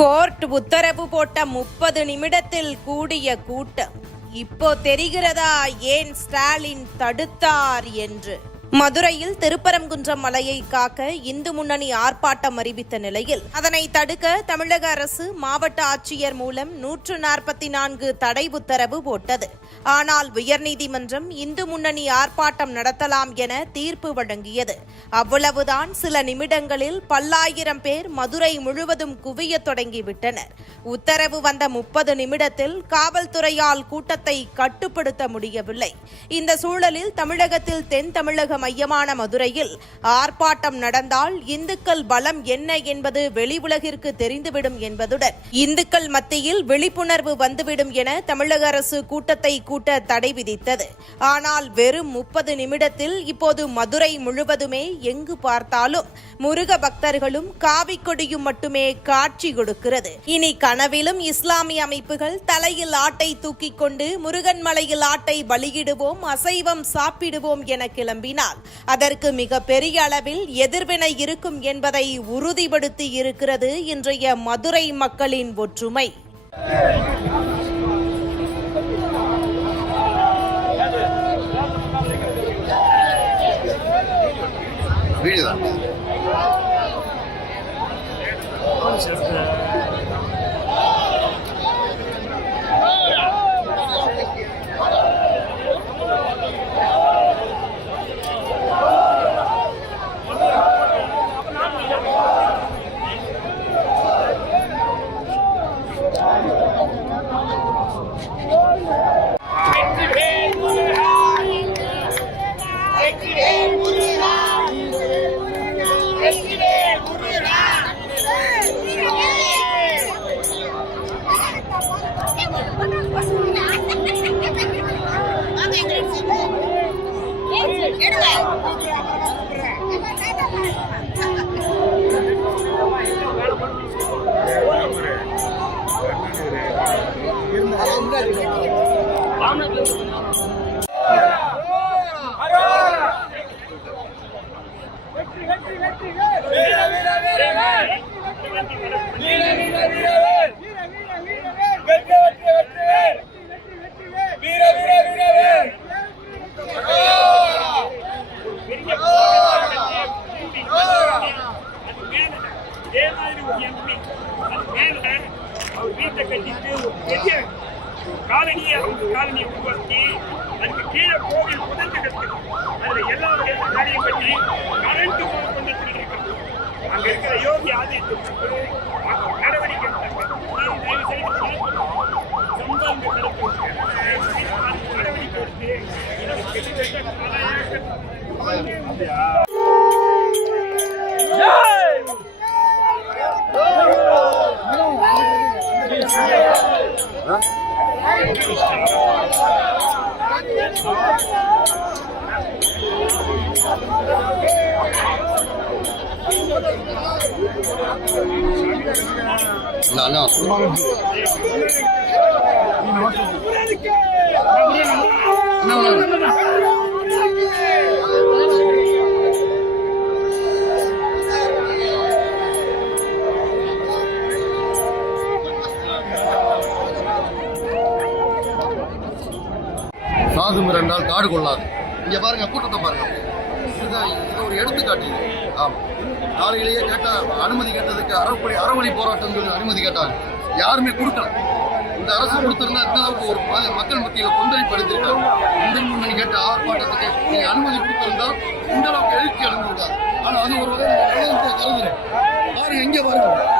Court உத்தரவு போட்ட முப்பது நிமிடத்தில் கூடிய கூட்டம். இப்போ தெரிகிறதா ஏன் ஸ்டாலின் தடுத்தார் என்று? மதுரையில் திருப்பரங்குன்றம் மலையை காக்க இந்து முன்னணி ஆர்ப்பாட்டம் அறிவித்த நிலையில் அதனை தடுக்க தமிழக அரசு மாவட்ட ஆட்சியர் மூலம் நூற்று நாற்பத்தி நான்கு தடை உத்தரவு போட்டது. ஆனால் உயர்நீதிமன்றம் இந்து முன்னணி ஆர்ப்பாட்டம் நடத்தலாம் என தீர்ப்பு வழங்கியது. அவ்வளவுதான் சில நிமிடங்களில் பல்லாயிரம் பேர் மதுரை முழுவதும் குவிய தொடங்கிவிட்டனர். உத்தரவு வந்த முப்பது நிமிடத்தில் காவல்துறையால் கூட்டத்தை கட்டுப்படுத்த முடியவில்லை. இந்த சூழலில் தமிழகத்தில் தென் தமிழக மையமான மதுரையில் ஆர்ப்பாட்டம் நடந்தால் இந்துக்கள் பலம் என்ன என்பது வெளி உலகிற்கு தெரிந்துவிடும் என்பதுடன் இந்துக்கள் மத்தியில் விழிப்புணர்வு வந்துவிடும் என தமிழக அரசு கூட்டத்தை கூட்ட தடை விதித்தது. ஆனால் வெறும் முப்பது நிமிடத்தில் இப்போது மதுரை முழுவதுமே எங்கு பார்த்தாலும் முருக பக்தர்களும் காவிக்கொடியும் மட்டுமே காட்சி கொடுக்கிறது. இனி கனவிலும் இஸ்லாமிய அமைப்புகள் தலையில் ஆட்டை தூக்கிக் கொண்டு முருகன் மலையில் ஆட்டை பலியிடுவோம் அசைவம் சாப்பிடுவோம் என கிளம்பினால் அதற்கு மிக பெரிய அளவில் எதிர்வினை இருக்கும் என்பதை உறுதிப்படுத்தி இருக்கிறது இன்றைய மதுரை மக்களின் ஒற்றுமை வீடியோ தான் வெற்றிவேல் முருகா வெற்றிவேல் முருகா. வெற்றிவேல் முருகா இதே மாதிரி ஒரு எம்பி அது மேல அவர் வீட்டை கட்டிட்டு ஒரு பெரிய காலனியை அவங்க காலனியை உருவாக்கி அதுக்கு கீழே கோவில் புதஞ்சு கட்டு அதில் எல்லா வகையான வேலையும் கட்டி கரண்ட் கொண்டு இருக்கிறது அங்கே இருக்கிற யோகி ஆதித்யத்துக்கு সত্যি না না। না না। காது மிரண்டால் காடு கொள்ளாது. இங்கே பாருங்க கூட்டத்தை பாருங்க. இதுதான் இது ஒரு எடுத்துக்காட்டு ஆமாம் காலையிலேயே கேட்டா அனுமதி கேட்டதுக்கு அறப்படி அறவழி போராட்டம் சொல்லி அனுமதி கேட்டாங்க. யாருமே கொடுக்கல. இந்த அரசு கொடுத்திருந்தா இந்த அளவுக்கு ஒரு மக்கள் மத்தியில் கொந்தளிப்பு அடைஞ்சிருக்காங்க இந்து முன்னணி கேட்ட ஆர்ப்பாட்டத்துக்கு நீங்க அனுமதி கொடுத்திருந்தா இந்த அளவுக்கு எழுச்சி அடைஞ்சிருக்காங்க ஆனா அது ஒரு வகை கருதுறேன் பாருங்க எங்க பாருங்க.